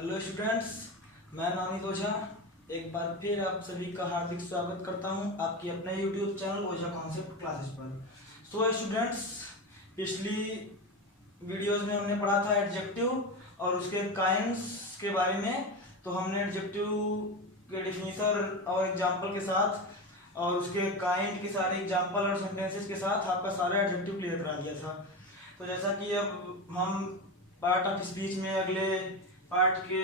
Hello students, मैं नानी ओझा एक बार फिर आप सभी का हार्दिक स्वागत करता हूं आपके अपने यूट्यूब चैनल ओझा कॉन्सेप्ट क्लासेस पर। सो स्टूडेंट्स, पिछली वीडियोस में हमने पढ़ा था एडजेक्टिव और उसके काइंड्स के बारे में। तो हमने एडजेक्टिव के डिफिनीशन और एग्जांपल के साथ और उसके काइंड के सारे एग्जांपल और सेंटेंसेस के साथ आपका सारा एडजेक्टिव क्लियर करा दिया था। तो जैसा कि अब हम पार्ट ऑफ स्पीच में अगले पार्ट के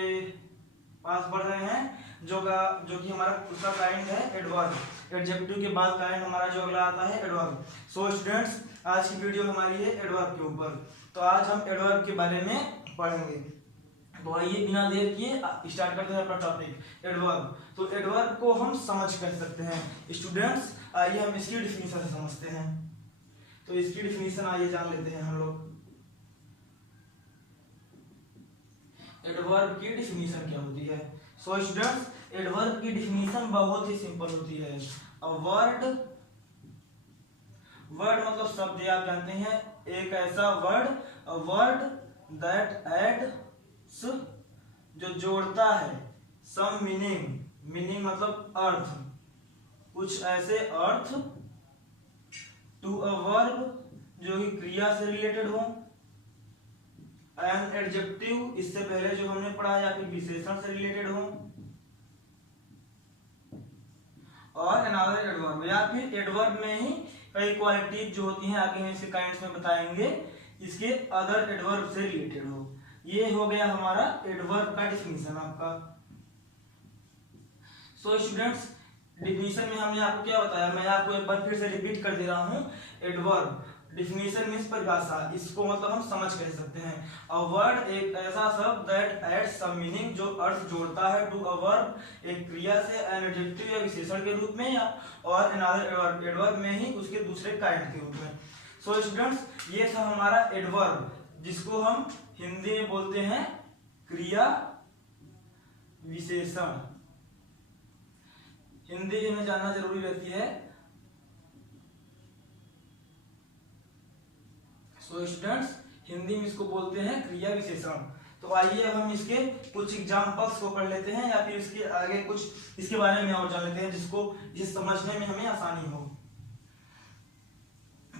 पास बढ़ रहे हैं जो कि हमारा उसका काइंड है एडवर्ब। एडजेक्टिव के बाद काइंड हमारा जो अगला आता है एडवर्ब। सो स्टूडेंट्स, आज की वीडियो हमारी है एडवर्ब के ऊपर। तो आज हम एडवर्ब के बारे में पढ़ेंगे। तो आइए बिना देर किए स्टार्ट करते हैं अपना टॉपिक एडवर्ब। तो एडवर्ब को हम समझ कर सकते हैं स्टूडेंट्स। आइए हम इसकी डिफिनीशन समझते हैं। तो इसकी डिफिनीशन आइए जान लेते हैं हम लोग। एडवर्ब की डिफिनीशन क्या होती है? सो स्टूडेंट्स, एडवर्ब की डिफिनीशन बहुत ही सिंपल होती है। अ वर्ड मतलब शब्द, आप जानते हैं, एक ऐसा word, a word that adds, जो जोड़ता है, सम मीनिंग मतलब अर्थ, कुछ ऐसे अर्थ, टू अ वर्ब जो कि क्रिया से रिलेटेड हो, एन एडजेक्टिव इससे पहले जो हमने पढ़ा या फिर विशेषण से रिलेटेड हो, और अनदर एडवर्ब, या फिर एडवर्ब में ही कई क्वालिटीज जो होती हैं आगे हम इसके काइंड्स में बताएंगे, इसके अदर एडवर्ब से रिलेटेड हो। ये हो गया हमारा एडवर्ब का डिफिनीशन आपका। सो स्टूडेंट्स, डिफिनीशन में हमने आपको क्या बताया, मैं आपको एक बार फिर से रिपीट कर दे रहा हूं। एडवर्ब डिफिनीशन मींस परिभाषा, इसको मतलब हम समझ कह सकते हैं। अ वर्ड एक ऐसा शब्द दैट एड्स सम मीनिंग, जो अर्थ जोड़ता है, टू अ वर्ब एक क्रिया से, एन एडजेक्टिव या विशेषण के रूप में, या और अनदर एडवर्ब में ही उसके दूसरे काइंड के रूप में। सो स्टूडेंट्स, ये था हमारा एडवर्ब, जिसको हम हिंदी में बोलते हैं क्रिया विशेषण। हिंदी में जानना जरूरी रहती है। सो स्टूडेंट्स, हिंदी में इसको बोलते हैं क्रिया विशेषण। तो आइए अब हम इसके कुछ एग्जांपल्स को पढ़ लेते हैं, या फिर इसके आगे कुछ इसके बारे में और जान लेते हैं, जिसे समझने में हमें आसानी हो।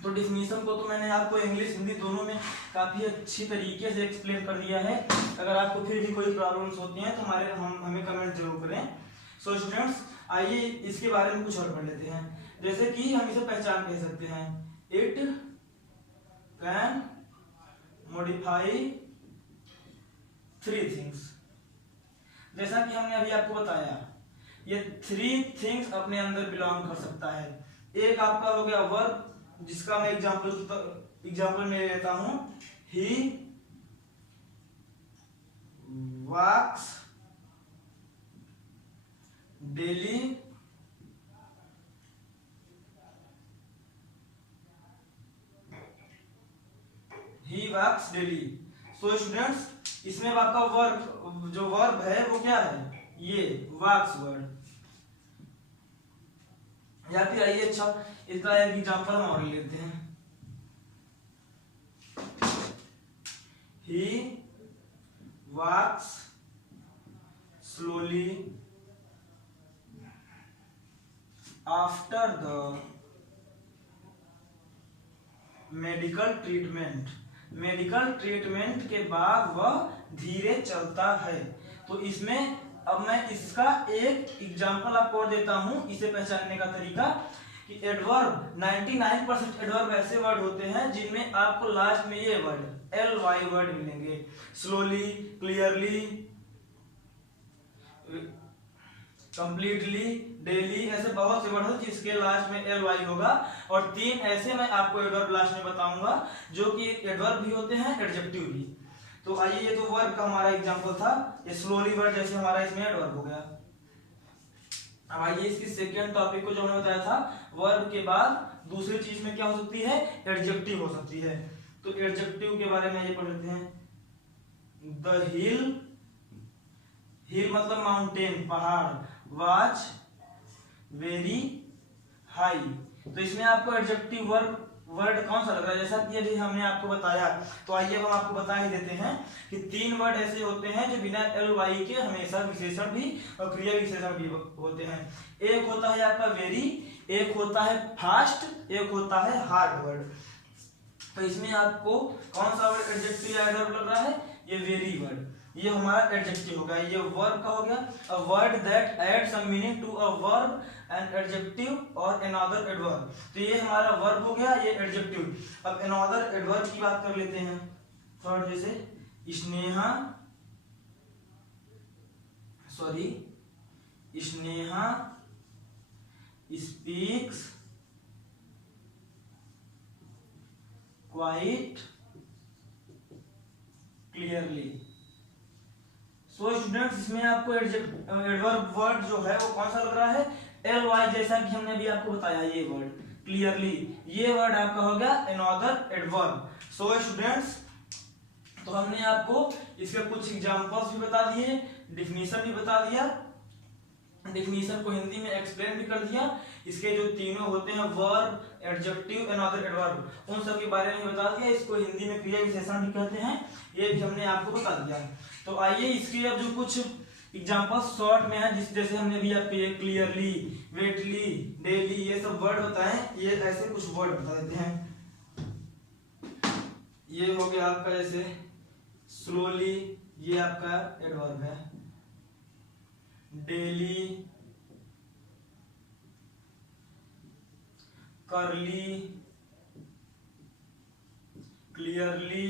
तो डिफिनीशन को तो मैंने आपको इंग्लिश हिंदी दोनों में काफी अच्छी तरीके से एक्सप्लेन कर दिया है। अगर आपको फिर भी कोई प्रॉब्लम्स होती हैं तो हमें कमेंट जरूर करें। सो स्टूडेंट्स, आइए इसके बारे में कुछ और पढ़ लेते हैं। जैसे कि हम इसे पहचान कह सकते हैं, it can modify three things. जैसा कि हमने अभी आपको बताया, ये थ्री थिंग्स अपने अंदर बिलोंग कर सकता है। एक आपका हो गया वर्ब, जिसका मैं एग्जाम्पल में लेता हूं, ही वॉक्स डेली ही वॉक्स डेली। सो स्टूडेंट्स, इसमें आपका वर्ब, जो वर्ब है वो क्या है, ये वॉक्स वर्ड। या फिर आइए अच्छा इसका एक एग्जांपल हम और लेते हैं, he walks slowly after the medical treatment. Medical treatment के बाद वह धीरे चलता है। तो इसमें अब मैं इसका एक एग्जांपल आपको और देता हूं, इसे पहचानने का तरीका, कि एडवर्ब 99% एडवर्ब ऐसे वर्ड होते हैं जिनमें आपको लास्ट में ये वर्ड ly वर्ड मिलेंगे। स्लोली, क्लियरली, कंप्लीटली, डेली, ऐसे बहुत से वर्ड होते हैं जिसके लास्ट में ly होगा। और तीन ऐसे मैं आपको एडवर्ब लास्ट में बताऊंगा जो कि एडवर्ब भी होते हैं, एडजेक्टिव भी। तो आइए, ये तो वर्ब का हमारा एग्जांपल था, ये स्लोली वर्ड जैसे हमारा इसमें एडवर्ब हो गया। अब आइए इसकी सेकंड टॉपिक को जो हमने बताया था, वर्ब के बाद दूसरी चीज में क्या हो सकती है, एडजेक्टिव हो सकती है। तो एडजेक्टिव के बारे में ये पढ़ लेते हैं। द हिल मतलब माउंटेन, पहाड़, वाच वेरी हाई। तो इसमें आपको एडजेक्टिव वर्ब वर्ड कौन सा लग रहा है, जैसा कि अभी हमने आपको बताया, तो आइए हम आपको बता ही देते हैं कि 3 वर्ड ऐसे होते हैं जो बिना एल वाई के हमेशा विशेषण भी और क्रिया विशेषण भी होते हैं। एक होता है आपका वेरी, एक होता है फास्ट, एक होता है हार्ड वर्ड। तो इसमें आपको कौन सा वर्ड एडजेक्टिव या एडवर्ब लग रहा है, ये वेरी वर्ड, ये हमारा एडजेक्टिव हो गया। ये वर्ब का हो गया, a word that add some meaning to a verb an adjective or another adverb. तो ये हमारा वर्ब हो गया, ये एडजेक्टिव। अब अनदर एडवर्ब की बात कर लेते हैं। थर्ड जैसे Sneha, Sneha speaks quite clearly. So students, इसमें आपको एडवर्ब वर्ड जो है वो कौन सा लग रहा है, एल वाई, जैसा कि हमने अभी आपको बताया ये वर्ड क्लियरली, ये वर्ड आपका हो गया अनदर एडवर्ब। सो स्टूडेंट्स, तो हमने आपको इसके कुछ एग्जांपल्स भी बता दिए, डिफिनीशन भी बता दिया, डिफिनीशन को हिंदी में एक्सप्लेन भी कर दिया। इसके जो तीनों होते हैं वर्ब, एडजेक्टिव, अनदर एडवर्ब, उन सब के बारे में बता दिया। इसको हिंदी में क्रिया विशेषण भी कहते हैं, ये भी हमने आपको बता दिया। तो आइए इसके अब जो कुछ एग्जांपल शॉर्ट में है, जैसे हमने भी आपको ये क्लियरली, वेटली, डेली, ये सब वर्ड बताएं, ये ऐसे कुछ वर्ड बता देते हैं। ये हो गया आपका जैसे स्लोली, ये आपका एडवर्ब है। डेली, करली, क्लियरली,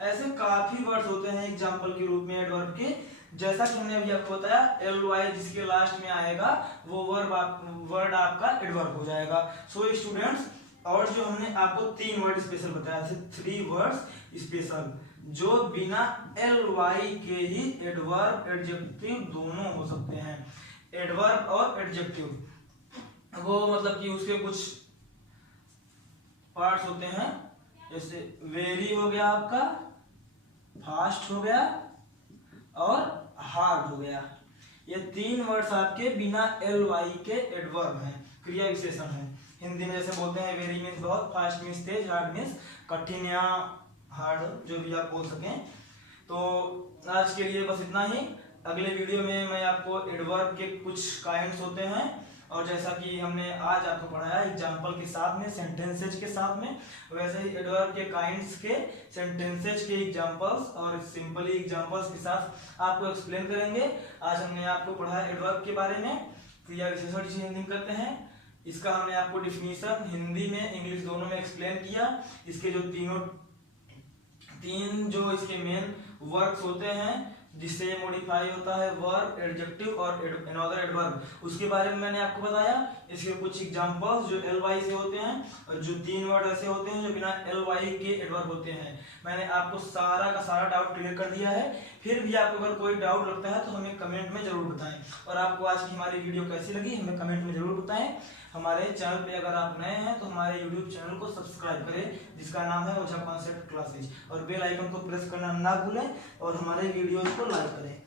ऐसे काफी वर्ड्स होते हैं एग्जाम्पल के रूप में एडवर्ब के। जैसा कि हमने अभी आपको बताया, एल वाई जिसके लास्ट में आएगा वो वर्ड आपका एडवर्ब हो जाएगा। सो स्टूडेंट्स, और जो हमने आपको 3 वर्ड स्पेशल बताया थे, 3 वर्ड्स स्पेशल, जो बिना एल वाई के ही एडवर्ब एडजेक्टिव दोनों हो सकते हैं। एडवर्ब और एडजेक्टिव, वो मतलब कि उसके कुछ पार्ट्स होते हैं, जैसे वेरी हो गया आपका, फास्ट हो गया और हार्ड हो गया। ये 3 वर्ड्स आपके बिना एल वाई के एडवर्ब हैं, क्रिया विशेषण है। हिंदी में जैसे बोलते हैं, वेरी मीन्स बहुत, फास्ट मीन्स तेज, हार्ड मीन्स कठिन या हार्ड, जो भी आप बोल सकें। तो आज के लिए बस इतना ही। अगले वीडियो में मैं आपको एडवर्ब के कुछ काइंड्स होते हैं, और जैसा कि हमने आज आपको पढ़ाया एग्जाम्पल के साथ में, सेंटेंसेज के साथ में, वैसे ही एडवर्ब के काइंड्स के, सेंटेंसेज के एग्जाम्पल्स और सिंपली एग्जाम्पल्स के साथ आपको एक्सप्लेन करेंगे। आज हमने आपको पढ़ाया एडवर्ब के बारे में, क्रिया विशेषण जिसे हिंदी में करते हैं। इसका हमने आपको डिफिनीशन हिंदी में इंग्लिश दोनों में एक्सप्लेन किया। इसके जो तीन जो इसके मेन वर्ब्स होते हैं जिससे ये मॉडिफाई होता है, verb, adjective or another adverb, उसके बारे में मैंने आपको बताया। इसके कुछ एग्जांपल्स जो एल वाई से होते हैं, और जो 3 वर्ड ऐसे होते हैं जो बिना एल वाई के एडवर्ब होते हैं। मैंने आपको सारा का सारा डाउट क्लियर कर दिया है। फिर भी आपको अगर कोई डाउट लगता है तो हमें कमेंट में जरूर बताएं। और आपको आज की हमारी वीडियो कैसी लगी हमें कमेंट में जरूर बताएं। हमारे चैनल पे अगर आप नए हैं तो हमारे यूट्यूब चैनल को सब्सक्राइब करें, जिसका नाम है ओझा कॉन्सेप्ट क्लासेज, और बेल आइकन को प्रेस करना ना भूलें, और हमारे वीडियोज को लाइक करें।